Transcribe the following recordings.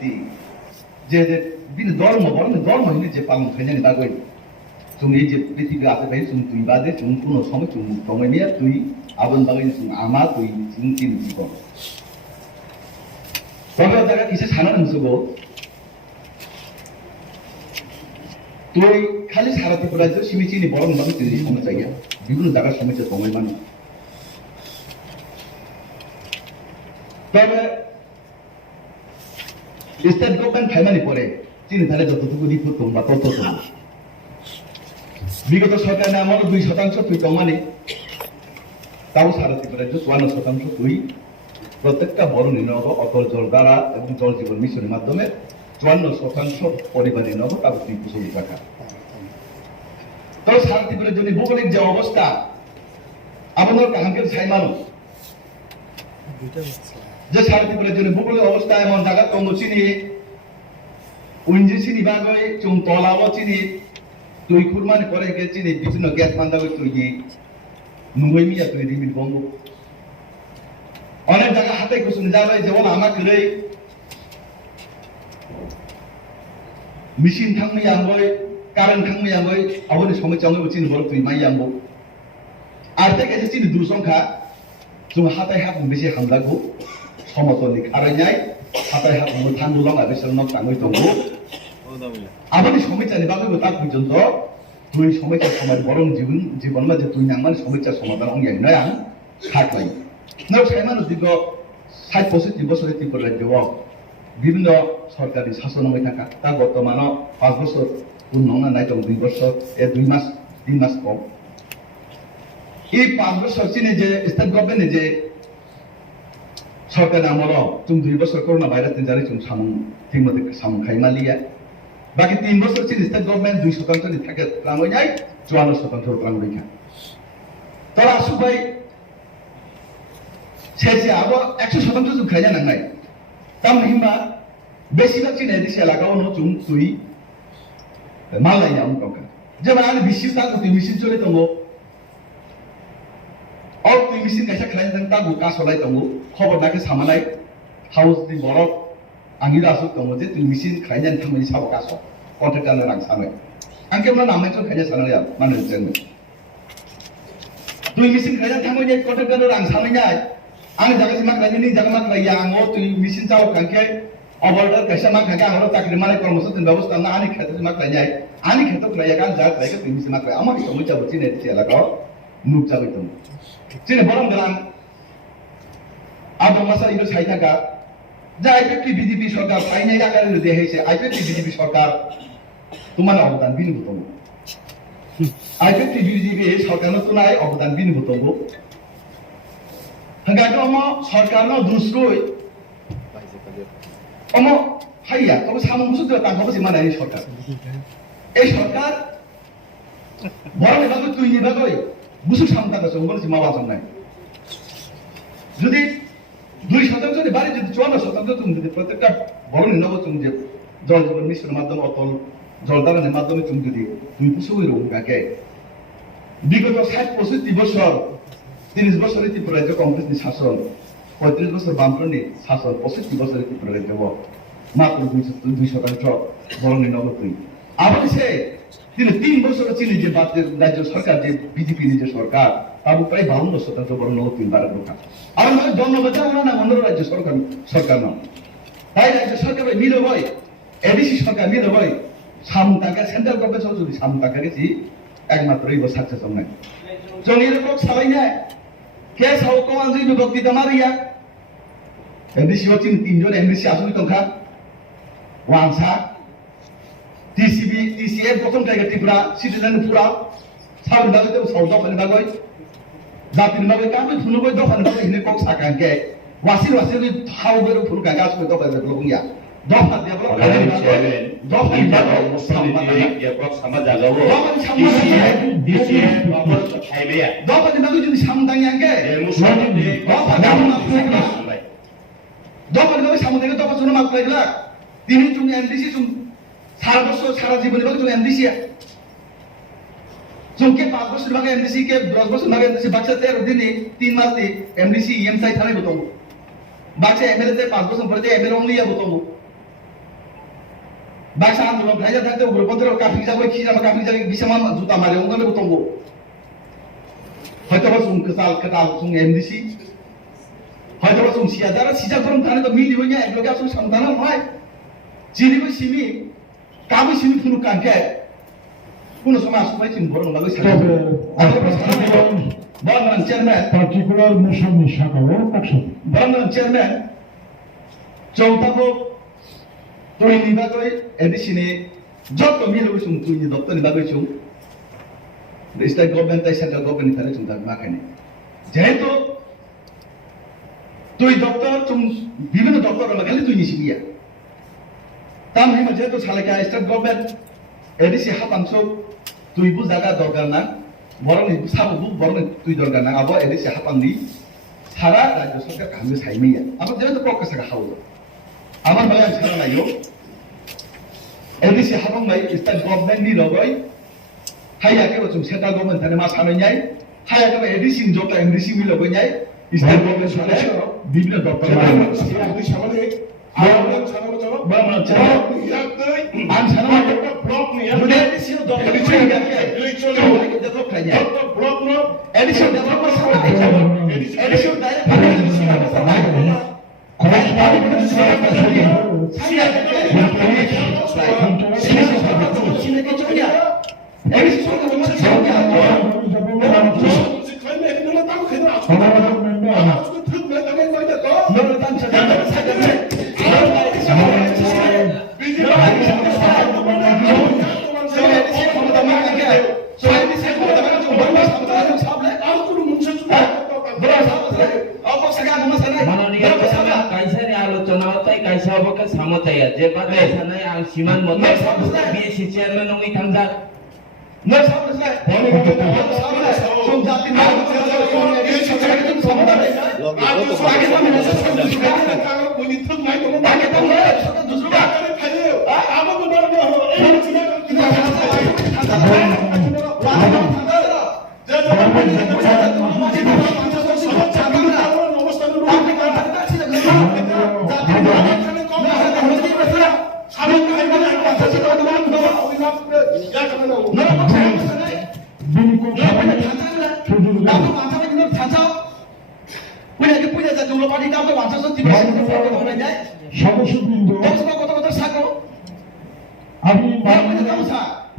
রাজনীতি যে বিভিন্ন ধর্ম হিনে যে পালন খাইনানি বাগৈ जों এই যে পৃথিবী আছে ভাই जों তুই বাদে जों কোনো সময় जों সময় তুই আবন বাগৈ जों আমা তুই जों তিন জীবন তবে তারা কিসে সানা নংসগো তুই খালি সারা ত্রিপুরা যে সিমিচিনি বড় বাগৈ তুই সমস্যা গিয়া বিভিন্ন জায়গার সমস্যা সময় মানে তবে স্টেট গভর্নমেন্ট ফাইমানি পরে চিনি ধারে যতটুকু রিপোর্ট তোমরা তত বিগত সরকারের আমল 2% তুই কমানি তাও সারা ত্রিপুরা 54% তুই প্রত্যেকটা বড় নির্ণয় অটল জল দ্বারা এবং জল জীবন মিশনের মাধ্যমে 54% পরিবার নির্ণয় তাও তুই কুশল টাকা তবে সারা ত্রিপুরার জন্য ভৌগোলিক যে অবস্থা আপনার কাহাঙ্কের ছাইমানো যে সারা ত্রিপুরার জন্য ভৌগোলিক অবস্থা এমন জায়গা কম চিনি উঞ্জি চিনি বাগৈ চুং তলাও চিনি তুই কুরবানি করে গেছি বিভিন্ন গ্যাস বান্ধব তুই নুই মিয়া তুই রিমিট বঙ্গ অনেক জায়গা হাতে কুসুম যাবে যেমন আমাকে মেশিন থাকনি আঙ্গই কারেন্ট থাকনি আঙ্গই আবনি সমস্যা আঙ্গই চিনি বড় তুই মাই আঙ্গো আর থেকে যে চিনি দূরসংখ্যা जों हाथाय हाथ बेसे हामलागौ समतलनि खारायनाय हाथाय हाथ थांगुलां बेसेबां थाङै दङ आबादनि समस्यानि बागैबो दा पର୍ଯ୍यन्त তুই সমস্যা সমাধান বরং জীবন মাঝে তুই নাংমানি সমস্যা সমাধান অঙ্গাই আং খাটলাই নাও সাইমানো দীর্ঘ 60-65 বছরের ত্রিপুরা রাজ্যও বিভিন্ন সরকারি শাসন হয়ে থাকা তা বর্তমানে 5 বছর পূর্ণ নাই দং 2 বছর 2 মাস 3 মাস কম এই 5 বছর চিনে যে স্টেট গভর্নমেন্ট যে সরকার আমল जों 2 বছর করোনা ভাইরাস জারি जों সামং ঠিকমতো সামং খাইমালিয়া বাকি 3 বছর চিনে স্টেট গভর্নমেন্ট 2% নি থাকে রাঙাই 54% রাঙাইখা তারা আসুবাই শেষে আবো 100% जों খাইনা নাংনাই তাম হিমা বেশিরভাগ চিনে দিছে এলাকাও নো जों তুই মালাইয়া আমকা যেমন আমি বিশিষ্ট তুই মিশন চলে দঙ্গো और तुम मिसिन कैसा खिलाया था ताकू का सोलाई तंगो खबर ना के सामानाय हाउस दी बरफ आंगी रासु तंगो जे तुम मिसिन खिलाया था मुझे साब का सो कॉन्ट्रैक्टर ने रंग सामे आंके मना नाम में तो खिलाया साना या माने जन तुम मिसिन खिलाया था मुझे कॉन्ट्रैक्टर ने रंग सामे जाए आंगे जगह से माक लाइने नहीं जगह माक लाइया आंगो तुम मिसिन चाव कांके ऑर्डर कैसा माक कांके आंगो ताकि माने कर्मचारी दिन व्यवस्था ना आने खेत से माक लाइया आने खेत को लाइया कान जात लाइया तुम मिसिन माक लाइया अमा की समस्या बची ने से लगा नुक जाबे तुम চিনে বরং গেলাম আদম মাসা ইলো ছাই থাকা যে আইপিপি বিজেপি সরকার ফাইনাই আকারে দেখাইছে আইপিপি বিজেপি সরকার তোমার অবদান বিনিভূতম আইপিপি বিজেপি সরকার তুনাই অবদান বিনিভূতম হাঙ্গাটো অম সরকার ন দুসরই অম হাইয়া তবে সামন বুঝু দেওয়া তাঙ্ক বসে মানে এই সরকার এই সরকার বরং এভাবে তুই নিভাগই বুঝু সামতা কাছে কোনো সীমা বাঁচন নাই যদি 2% নি বাড়ি যদি 54% তুমি যদি প্রত্যেকটা বড় নিনব তুমি যে জল জীবন মিশনের মাধ্যমে অতল জল দালানের মাধ্যমে তুমি যদি তুমি পুষুই রোগাকে বিগত 60-65 বছর 30 বছরের ত্রিপুরা রাজ্য কংগ্রেসনি শাসন 35 বছর বামফ্রন্টনি শাসন 65 বছরের ত্রিপুরা রাজ্য মাত্র 2% বড় নিনব তুই আবার সে তিনি 3 বছর চিনি যে রাজ্য সরকার যে বিজেপি নিজে সরকার তার প্রায় 52% বড় নতুন বাড়ার দোকান আর মানে জনগণ ওরা না অন্য রাজ্য সরকার না তাই রাজ্য সরকার মিলে হয় এডিসি সরকার মিলে হয় সামন টাকা সেন্ট্রাল গভর্নমেন্ট যদি সামন টাকা গেছি একমাত্র এই সাকসেস নাই जों এরকম সালাইনা কে সাউ কোন যে বক্তৃতা মারিয়া এডিসি হচ্ছে 3 জন এমডিসি আসলে তখা ওয়ানসা টিসিবি টিসিএফ প্রথম টাইগার ত্রিপুরা সিটিজেন পুরা সাউন্ড বাজে তো সাউন্ড অফ বাগৈ জাতির বাগৈ কামে ফুনবৈ দফান বাগৈ হিনে কক সাকাঙ্কে ওয়াসির হাউ বেরো ফুল গাগা আসবে দফা দে লগিয়া দফা দে বলো দফা ইয়া কক সামা জাগাও টিসিএফ ডিসিএফ বাবল খাইবেয়া দফা দে বাগৈ যদি সামদাঙ্গি আঙ্কে দফা দে দফা দে বাগৈ সামদাঙ্গি দফা শুনো মাক লাইলা তিনি তুমি এমডিসি সারা বছর সারা জীবনে বাকি তুমি এমডিসি जोंके 5 বছর বাকি এমডিসি কে 10 বছর বাকি এমডিসি বাচ্চা 13 দিনে 3 মাস দি এমডিসি ইএমসাই থানে বতম বাচ্চা এমএলএ তে 5 বছর পরে এমএলএ অনলি বতম Baksa aন্দোলন খাইয়া থাকতে গ্রুপদের কাফি যাবে কি যাবে কাফি যাবে বিশামা জুতা মারে ওখানে উঠবো হয়তো বা কাল কাল এমডিসি হয়তো বা সিয়াদারা সিজা গরম থানে তো মিলি হইয়া এক লোকে আসলে সন্তান হয় চিনিবো সিমি কাবো সিমি ফুলু কাকে কোন সময় আসলে চিন বড় লাগে বর্তমান চেয়ারম্যান পার্টিকুলার মোশন শাখাও একসাথে বর্তমান চেয়ারম্যান চৌতাবো তুই নিবাগৈ এডিসিনে যত মিলবো তুই দপ্তর নিবাগৈ স্টেট গভর্নমেন্ট তাই সেন্ট্রাল গভর্নমেন্ট তারে চিন্তা মাখানে যেহেতু তুই দপ্তর বিভিন্ন দপ্তর লাগালে তুই নিছিবিয়া তাম হিমা যেহেতু সালেকা স্টেট গভর্নমেন্ট এডিসি হাতাংশ তুই বু জায়গা দরকার না বরং সাবু বরং তুই দরকার না আবার এডিসি হাতাংনি সারা রাজ্য সরকার কামে সাইমিয়া আমার যেহেতু প্রকাশকা হাওলো আমার বাগান ছাড়া নাইও এডিসি হাতাং নাই স্টেট গভর্নমেন্ট নি লগই হাইয়া কে বচুম সেন্ট্রাল গভর্নমেন্ট থানে মা সামনে যাই হাইয়া কে এডিসি জটা এডিসি মি লগই যাই স্টেট গভর্নমেন্ট সালে বিভিন্ন দপ্তর আপনি সামনে আওয়াজ ছাড়াবো চলো বাবা ছাড়া আন ছাড়া একটা ব্লক নিয়ে বুঝে এডিসি দপ্তর এডিসি ডেভেলপ খাই যায় একটা ব্লক নো এডিসি ডেভেলপ সারা এডিসি जे बात ऐसा नहीं आं सीमान मत बीएससी चेयरमैन होंगे थंजा न सामने सामने तुम जाति ना तुम एडिसि तुम समझ आगे तो मैंने कोई थक नहीं तुम आगे तो मैं दूसरा बात करे खाए आप को डर में हो एडिसि সদস্যবৃন্দ আমি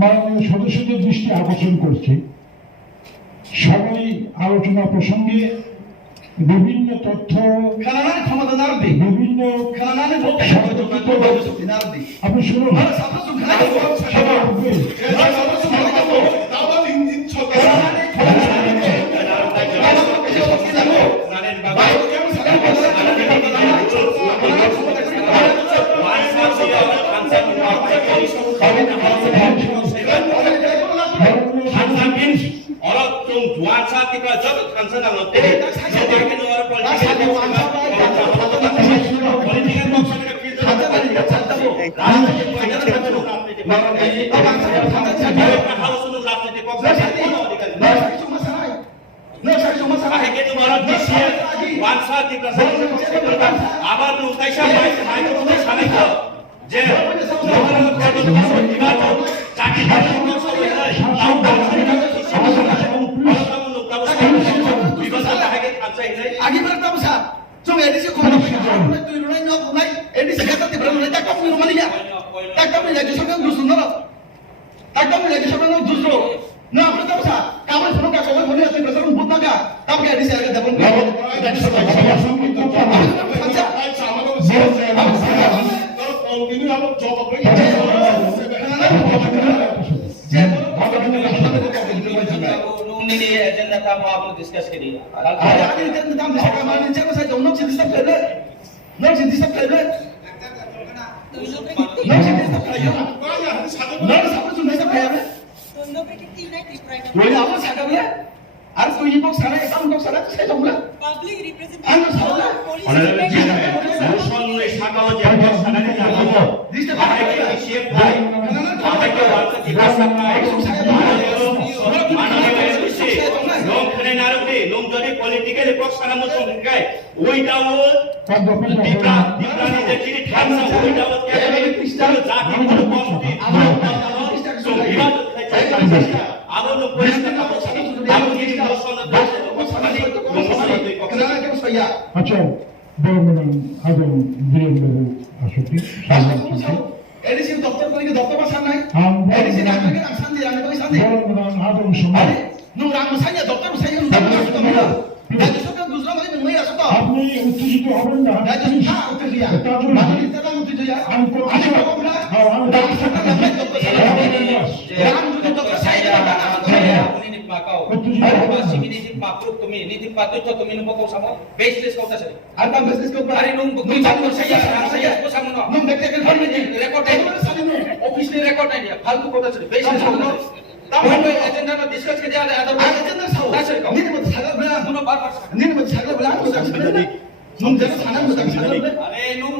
মাননীয় সদস্যদের দৃষ্টি আকর্ষণ করছি সবাই আলোচনা প্রসঙ্গে বিভিন্ন তথ্য বিভিন্ন আপনি শুনুন एजेंडा था वो आप लोग डिस्कस करिए political box sana mo song kai oi dawo dipra ni je kiri thansa oi dawo ke jati সভাপতি এডিসি দপ্তর করে দপ্তর ভাষা নাই এডিসি রাখবে না শান্তি রাখবে শান্তি বরং আদম সমাজ nung ramu saja dokter saya nung ramu suka mana jadi suka dusra lagi nung ya suka আপনি উত্তেজিত হবেন না jadi suka udah dia mana kita kan udah ya ada apa pula dokter saya namanya dokter saya ramu juga dokter saya আপুনি নিপাকাও আৰু সিমিনিটি পাকু তুমি নীতি পাতু তো তুমি নপকাও সামো বেসলেস কথা আছে apa bisnis kau আরে নুং তুমি জানো saya কো সামো না nung back back রেকর্ড নাই অফিস নি রেকর্ড নাই ফালতু কথা আছে বেসলেস কথা তাহলে এজেন্ডা না ডিসকাস কে দেয়া আদা agenda sawo ini mau sagar bela কোনো বারবার ini mau sagar bela aku tak sebenarnya nung jangan sana mau tak sagar bela আরে নুং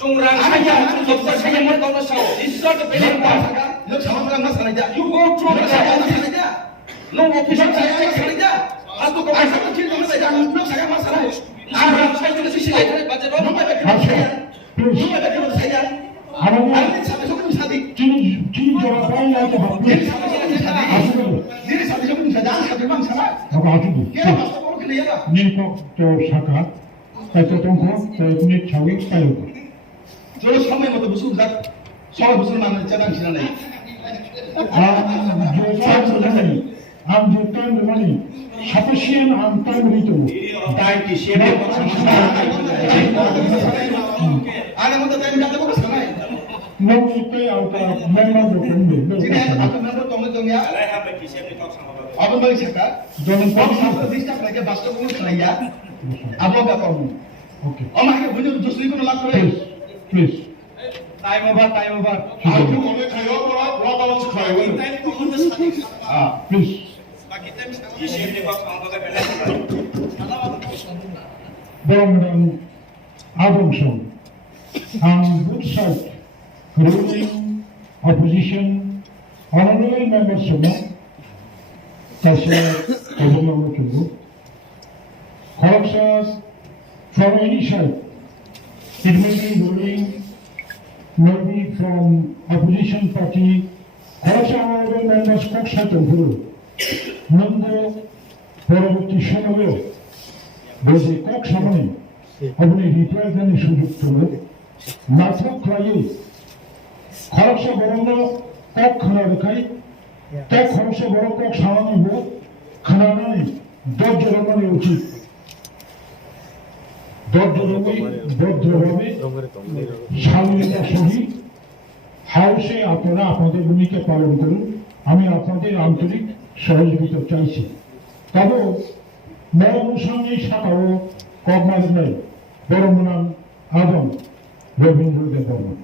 সংরাং saya dokter saya mau kau sawo this is not a very sagar lo sama bilang mas sana aja you go through the saya mas sana aja no official saya mas sana aja aku kau asal kecil kamu saja lo saya mas sana saya juga sisi lain baca dong nung back saya nung back saya আমাদের ini sampai sebelum sadik যিনি জলপাই লাইতে ভাববেন ini sampai আসলে ini sampai sebelum saja sampai bang sana আমরা আসবো kira mas kau kena ya lah নিকট শাখা এত তঙ্ক নিক ছাউই পাইব terus kamu yang mau busuk zat soal busuk mana jangan sini nih আম জোতান মানে সাপেশিয়ান আম টাইম হইতো দায়িত্ব সেবা ada mau tanya kata apa sana নমতে আউটা মেম্বার দোকানবে sini aku member tolong dong ya আলাই হামে কিসে নি কক সামবা apa bagi saya জনন Bang sampai di staf lagi basta pun saya apa enggak kamu okay oh my god bunyi justru itu nolak kau please please time over aku mau kayo what about kayo ah please কিসে নি cock সামবা বেলা বরং আদম song on both sides, ruling, opposition, honorable members of the corruptions from any side. It may be ruling, maybe from opposition party, corruption honorable members of the Nando, পরবর্তী সময়ে বসে cock সামনে আপনি রিপ্রেজেন্টের সুযোগ তুলে নাটক খাইয়ে খরচ বরং কক খানা দেখাই তাই খরচ বড় কক সামান্য খানা নানি 10 জনমানে উচিত 10 জনমানে ভদ্রভাবে শালীনতার সহিত হাউসে আপনারা আপনাদের ভূমিকা পালন করুন আমি আপনাদের আন্তরিক সহযোগিতা চাইছি তবে মহানুষঙ্গে শাখাও কগমার নেই বরং নাম আদম রবীন্দ্রদেব বর্মন